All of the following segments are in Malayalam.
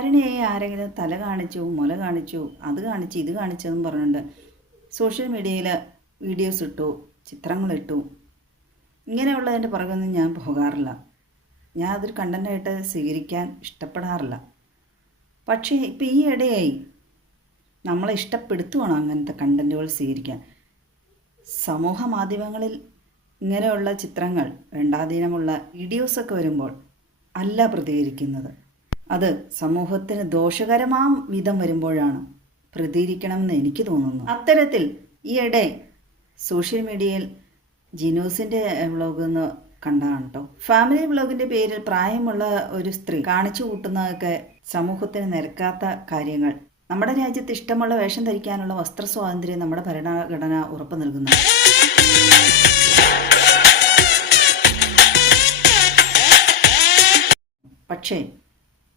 സാധാരണയായി ആരെങ്കിലും തല കാണിച്ചു, മുല കാണിച്ചു, അത് കാണിച്ചു, ഇത് കാണിച്ചെന്നും പറഞ്ഞുകൊണ്ട് സോഷ്യൽ മീഡിയയിൽ വീഡിയോസ് ഇട്ടു, ചിത്രങ്ങളിട്ടു, ഇങ്ങനെയുള്ളതിൻ്റെ പുറകൊന്നും ഞാൻ പോകാറില്ല. ഞാൻ അതൊരു കണ്ടൻ്റായിട്ട് സ്വീകരിക്കാൻ ഇഷ്ടപ്പെടാറില്ല. പക്ഷേ ഇപ്പം ഈ ഇടയായി നമ്മളെ ഇഷ്ടപ്പെടുത്തുവാണ് അങ്ങനത്തെ കണ്ടൻറ്റുകൾ സ്വീകരിക്കാൻ. സമൂഹ മാധ്യമങ്ങളിൽ ഇങ്ങനെയുള്ള ചിത്രങ്ങൾ, വേണ്ടാധീനമുള്ള വീഡിയോസൊക്കെ വരുമ്പോൾ അല്ല പ്രതികരിക്കുന്നത്. അത് സമൂഹത്തിന് ദോഷകരമാം വിധം വരുമ്പോഴാണ് പ്രതികരിക്കണമെന്ന് എനിക്ക് തോന്നുന്നു. അത്തരത്തിൽ ഈയിടെ സോഷ്യൽ മീഡിയയിൽ ജിനൂസിൻ്റെ വ്ളോഗ് ഒന്ന് കണ്ടതാണ് കേട്ടോ. ഫാമിലി വ്ളോഗിൻ്റെ പേരിൽ പ്രായമുള്ള ഒരു സ്ത്രീ കാണിച്ചു കൂട്ടുന്നതൊക്കെ സമൂഹത്തിന് നിരക്കാത്ത കാര്യങ്ങൾ. നമ്മുടെ രാജ്യത്ത് ഇഷ്ടമുള്ള വേഷം ധരിക്കാനുള്ള വസ്ത്ര സ്വാതന്ത്ര്യം നമ്മുടെ ഭരണഘടന ഉറപ്പു നൽകുന്നു. പക്ഷേ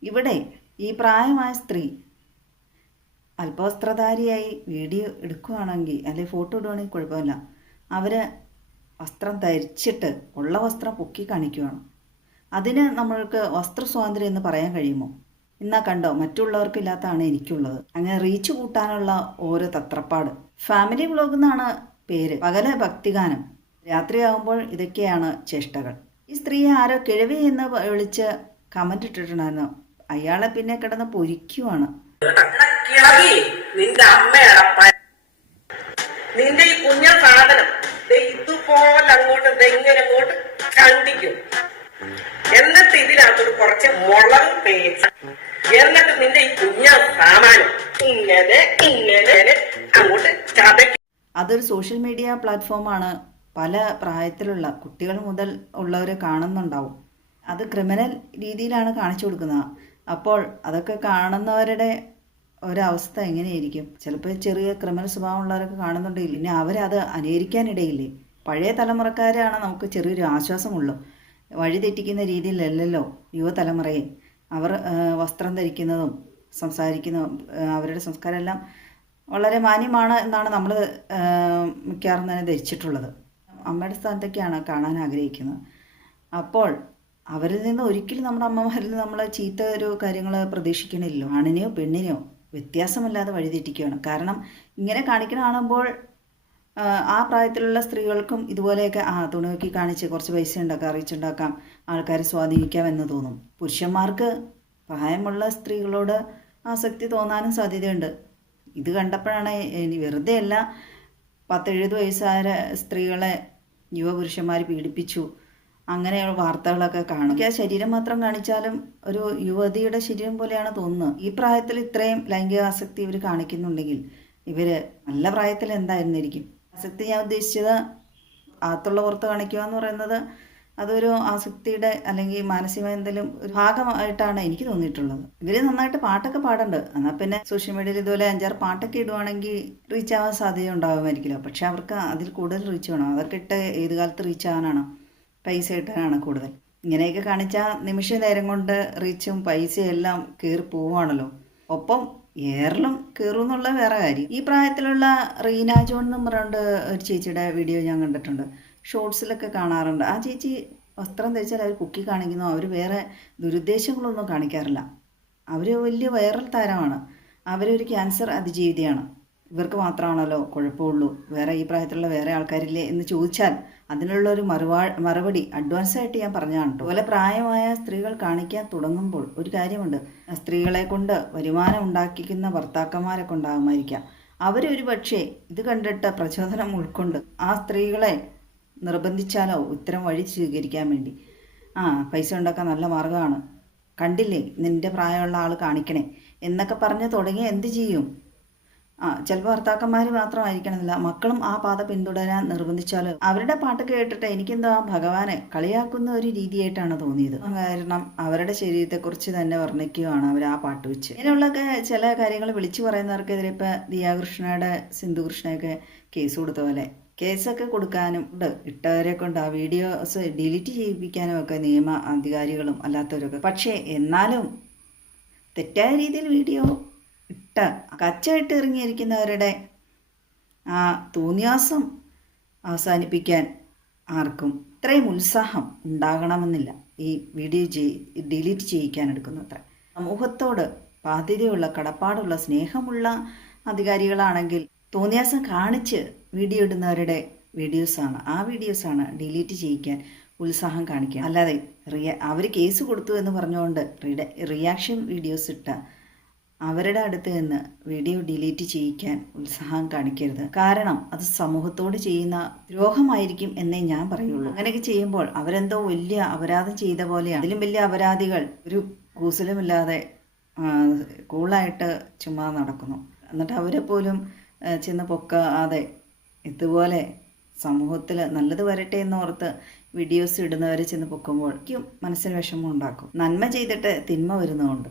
ഇവിടെ ഈ പ്രായമായ സ്ത്രീ അല്പവസ്ത്രധാരിയായി വീഡിയോ എടുക്കുകയാണെങ്കിൽ അല്ലെങ്കിൽ ഫോട്ടോ ഇടുകയാണെങ്കിൽ കുഴപ്പമില്ല. അവർ വസ്ത്രം ധരിച്ചിട്ട് ഉള്ള വസ്ത്രം പൊക്കി കാണിക്കുകയാണ്. അതിന് നമ്മൾക്ക് വസ്ത്ര സ്വാതന്ത്ര്യം എന്ന് പറയാൻ കഴിയുമോ? എന്നാ കണ്ടോ, മറ്റുള്ളവർക്കില്ലാത്തതാണ് എനിക്കുള്ളത്. അങ്ങനെ റീച്ച് കൂട്ടാനുള്ള ഓരോ തത്രപ്പാട്. ഫാമിലി വ്ളോഗ് എന്നാണ് പേര്. പകല് ഭക്തിഗാനം, രാത്രിയാകുമ്പോൾ ഇതൊക്കെയാണ് ചേഷ്ടകൾ. ഈ സ്ത്രീയെ ആരോ കിഴവി എന്ന് വിളിച്ച് കമന്റ് ഇട്ടിട്ടുണ്ടായിരുന്നു. അയാളെ പിന്നെ കിടന്ന് പൊരിക്കുവാണ്. നിന്റെ ഈ കുഞ്ഞ സാധനം ഇതുപോലെ അങ്ങോട്ട് അങ്ങോട്ട് കണ്ടിക്കും. എന്നിട്ട് ഇതിനകത്തോട് കുറച്ച് മുളക് തേച്ച്, എന്നിട്ട് നിന്റെ ഈ കുഞ്ഞ സാമാനം ഇങ്ങനെ ഇങ്ങനെ അങ്ങോട്ട് ചതയ്ക്കും. അതൊരു സോഷ്യൽ മീഡിയ പ്ലാറ്റ്ഫോമാണ്. പല പ്രായത്തിലുള്ള കുട്ടികൾ മുതൽ ഉള്ളവരെ കാണുന്നുണ്ടാവും. അത് ക്രിമിനൽ രീതിയിലാണ് കാണിച്ചു കൊടുക്കുന്നത്. അപ്പോൾ അതൊക്കെ കാണുന്നവരുടെ ഒരവസ്ഥ എങ്ങനെയായിരിക്കും? ചിലപ്പോൾ ചെറിയ ക്രിമിനൽ സ്വഭാവമുള്ളവരൊക്കെ കാണുന്നുണ്ടെങ്കിൽ പിന്നെ അവരത് അനുകരിക്കാനിടയില്ലേ? പഴയ തലമുറക്കാരാണ് നമുക്ക് ചെറിയൊരു ആശ്വാസമുള്ളൂ. വഴി തെറ്റിക്കുന്ന രീതിയിലല്ലല്ലോ യുവതലമുറയെ. അവർ വസ്ത്രം ധരിക്കുന്നതും സംസാരിക്കുന്നതും അവരുടെ സംസ്കാരമെല്ലാം വളരെ മാന്യമാണ് എന്നാണ് നമ്മൾ മിക്കവാറും തന്നെ ധരിച്ചിട്ടുള്ളത്. അമ്മയുടെ സ്ഥാനത്തൊക്കെയാണ് കാണാൻ ആഗ്രഹിക്കുന്നത്. അപ്പോൾ അവരിൽ നിന്ന് ഒരിക്കലും നമ്മുടെ അമ്മമാരിൽ നിന്ന് നമ്മൾ ചീത്ത ഒരു കാര്യങ്ങൾ പ്രതീക്ഷിക്കണില്ലല്ലോ. ആണിനെയോ പെണ്ണിനെയോ വ്യത്യാസമില്ലാതെ വഴിതെറ്റിക്കുകയാണ്. കാരണം ഇങ്ങനെ കാണിക്കണ കാണുമ്പോൾ ആ പ്രായത്തിലുള്ള സ്ത്രീകൾക്കും ഇതുപോലെയൊക്കെ തുണി നോക്കി കാണിച്ച് കുറച്ച് പൈസ ഉണ്ടാക്കാം, അറിയിച്ചുണ്ടാക്കാം, ആൾക്കാരെ സ്വാധീനിക്കാം എന്ന് തോന്നും. പുരുഷന്മാർക്ക് പ്രായമുള്ള സ്ത്രീകളോട് ആസക്തി തോന്നാനും സാധ്യതയുണ്ട്. ഇത് കണ്ടപ്പോഴാണ് വെറുതെ അല്ല 10-70 വയസ്സായ സ്ത്രീകളെ യുവപുരുഷന്മാർ പീഡിപ്പിച്ചു അങ്ങനെയുള്ള വാർത്തകളൊക്കെ കാണും. ആ ശരീരം മാത്രം കാണിച്ചാലും ഒരു യുവതിയുടെ ശരീരം പോലെയാണ് തോന്നുന്നത്. ഈ പ്രായത്തിൽ ഇത്രയും ലൈംഗിക ആസക്തി ഇവർ കാണിക്കുന്നുണ്ടെങ്കിൽ ഇവർ നല്ല പ്രായത്തിൽ എന്തായിരുന്നിരിക്കും? ആസക്തി ഞാൻ ഉദ്ദേശിച്ചത് അകത്തുള്ള പുറത്ത് കാണിക്കുക എന്ന് പറയുന്നത് അതൊരു ആസക്തിയുടെ അല്ലെങ്കിൽ മാനസികമായ എന്തെങ്കിലും ഒരു ഭാഗമായിട്ടാണ് എനിക്ക് തോന്നിയിട്ടുള്ളത്. ഇവർ നന്നായിട്ട് പാട്ടൊക്കെ പാടുന്നുണ്ട്. എന്നാൽ പിന്നെ സോഷ്യൽ മീഡിയയിൽ ഇതുപോലെ 5-6 പാട്ടൊക്കെ ഇടുവാണെങ്കിൽ റീച്ച് ആവാൻ സാധ്യത ഉണ്ടാകുമായിരിക്കില്ല. പക്ഷെ അവർക്ക് അതിൽ കൂടുതൽ റീച്ച് വേണം. അതൊക്കെ ഇട്ട് ഏത് കാലത്ത് റീച്ച് ആവാനാണ്? പൈസ കിട്ടാനാണ് കൂടുതൽ. ഇങ്ങനെയൊക്കെ കാണിച്ചാൽ നിമിഷ നേരം കൊണ്ട് റീച്ചും പൈസയും എല്ലാം കയറി പോവുകയാണല്ലോ. ഒപ്പം ഏറലും കയറും എന്നുള്ള വേറെ കാര്യം. ഈ പ്രായത്തിലുള്ള റീന ജോൺ എന്ന് പറഞ്ഞുകൊണ്ട് ഒരു ചേച്ചിയുടെ വീഡിയോ ഞാൻ കണ്ടിട്ടുണ്ട്. ഷോർട്സിലൊക്കെ കാണാറുണ്ട്. ആ ചേച്ചി വസ്ത്രം ധരിച്ചാൽ അവർ പൊക്കി കാണിക്കുന്നു. അവർ വേറെ ദുരുദ്ദേശങ്ങളൊന്നും കാണിക്കാറില്ല. അവർ വലിയ വൈറൽ താരമാണ്. അവരൊരു ക്യാൻസർ അതിജീവിതയാണ്. ഇവർക്ക് മാത്രമാണല്ലോ കുഴപ്പമുള്ളൂ, വേറെ ഈ പ്രായത്തിലുള്ള വേറെ ആൾക്കാരില്ലേ എന്ന് ചോദിച്ചാൽ അതിനുള്ളൊരു മറുപടി അഡ്വാൻസായിട്ട് ഞാൻ പറഞ്ഞതാണ് കേട്ടോ. അതുപോലെ പ്രായമായ സ്ത്രീകൾ കാണിക്കാൻ തുടങ്ങുമ്പോൾ ഒരു കാര്യമുണ്ട്. സ്ത്രീകളെ കൊണ്ട് വരുമാനം ഉണ്ടാക്കിക്കുന്ന ഭർത്താക്കന്മാരൊക്കെ ഉണ്ടാകുമായിരിക്കാം. അവരൊരു പക്ഷേ ഇത് കണ്ടിട്ട് പ്രചോദനം ഉൾക്കൊണ്ട് ആ സ്ത്രീകളെ നിർബന്ധിച്ചാലോ ഇത്തരം വഴി സ്വീകരിക്കാൻ വേണ്ടി, പൈസ ഉണ്ടാക്കാൻ നല്ല മാർഗ്ഗമാണ്, കണ്ടില്ലേ നിൻ്റെ പ്രായമുള്ള ആൾ കാണിക്കണേ എന്നൊക്കെ പറഞ്ഞ് തുടങ്ങി എന്ത് ചെയ്യും? ചിലപ്പോൾ ഭർത്താക്കന്മാർ മാത്രമായിരിക്കണമെന്നില്ല, മക്കളും ആ പാത പിന്തുടരാൻ നിർബന്ധിച്ചാൽ അവരുടെ പാട്ട് കേട്ടിട്ട് എനിക്കെന്തോ ആ ഭഗവാനെ കളിയാക്കുന്ന ഒരു രീതിയായിട്ടാണ് തോന്നിയത്. കാരണം അവരുടെ ശരീരത്തെക്കുറിച്ച് തന്നെ വർണ്ണിക്കുകയാണ് അവർ ആ പാട്ട് വെച്ച്. ഇങ്ങനെയുള്ളൊക്കെ ചില കാര്യങ്ങൾ വിളിച്ചു പറയുന്നവർക്കെതിരെ ഇപ്പോൾ ദിയാകൃഷ്ണയുടെ സിന്ധുകൃഷ്ണയൊക്കെ കേസ് കൊടുത്ത പോലെ കേസൊക്കെ കൊടുക്കാനും ഇട്ടവരെ കൊണ്ട് ആ വീഡിയോസ് ഡിലീറ്റ് ചെയ്യിപ്പിക്കാനും ഒക്കെ നിയമ അധികാരികളും അല്ലാത്തവരൊക്കെ. പക്ഷേ എന്നാലും തെറ്റായ രീതിയിൽ വീഡിയോ ഇട്ട് കച്ചായിട്ട് ഇറങ്ങിയിരിക്കുന്നവരുടെ ആ തോന്നിയാസം അവസാനിപ്പിക്കാൻ ആർക്കും ഇത്രയും ഉത്സാഹം ഉണ്ടാകണമെന്നില്ല. ഈ വീഡിയോ ഡിലീറ്റ് ചെയ്യിക്കാൻ എടുക്കുന്നത്ര സമൂഹത്തോട് ബാധ്യതയുള്ള, കടപ്പാടുള്ള, സ്നേഹമുള്ള അധികാരികളാണെങ്കിൽ തോന്നിയാസം കാണിച്ച് വീഡിയോ ഇടുന്നവരുടെ വീഡിയോസാണ്, ആ വീഡിയോസാണ് ഡിലീറ്റ് ചെയ്യിക്കാൻ ഉത്സാഹം കാണിക്കുക. അല്ലാതെ അവർ കേസ് കൊടുത്തു എന്ന് പറഞ്ഞുകൊണ്ട് റിയാക്ഷൻ വീഡിയോസ് ഇട്ട അവരുടെ അടുത്ത് നിന്ന് വീഡിയോ ഡിലീറ്റ് ചെയ്യിക്കാൻ ഉത്സാഹം കാണിക്കരുത്. കാരണം അത് സമൂഹത്തോട് ചെയ്യുന്ന ദ്രോഹമായിരിക്കും എന്നേ ഞാൻ പറയുള്ളൂ. അങ്ങനെയൊക്കെ ചെയ്യുമ്പോൾ അവരെന്തോ വലിയ അപരാധം ചെയ്ത പോലെയാണ്. അതിലും വലിയ അപരാധികൾ ഒരു കൂസലുമില്ലാതെ കൂളായിട്ട് ചുമ്മാ നടക്കുന്നു. എന്നിട്ട് അവരെ പോലും ചെന്ന് പൊക്കാതെ ഇതുപോലെ സമൂഹത്തിൽ നല്ലത് വരട്ടെ എന്നോർത്ത് വീഡിയോസ് ഇടുന്നവരെ ചെന്ന് പൊക്കുമ്പോൾ എനിക്കും മനസ്സിന് വിഷമം ഉണ്ടാക്കും. നന്മ ചെയ്തിട്ട് തിന്മ വരുന്നതുകൊണ്ട്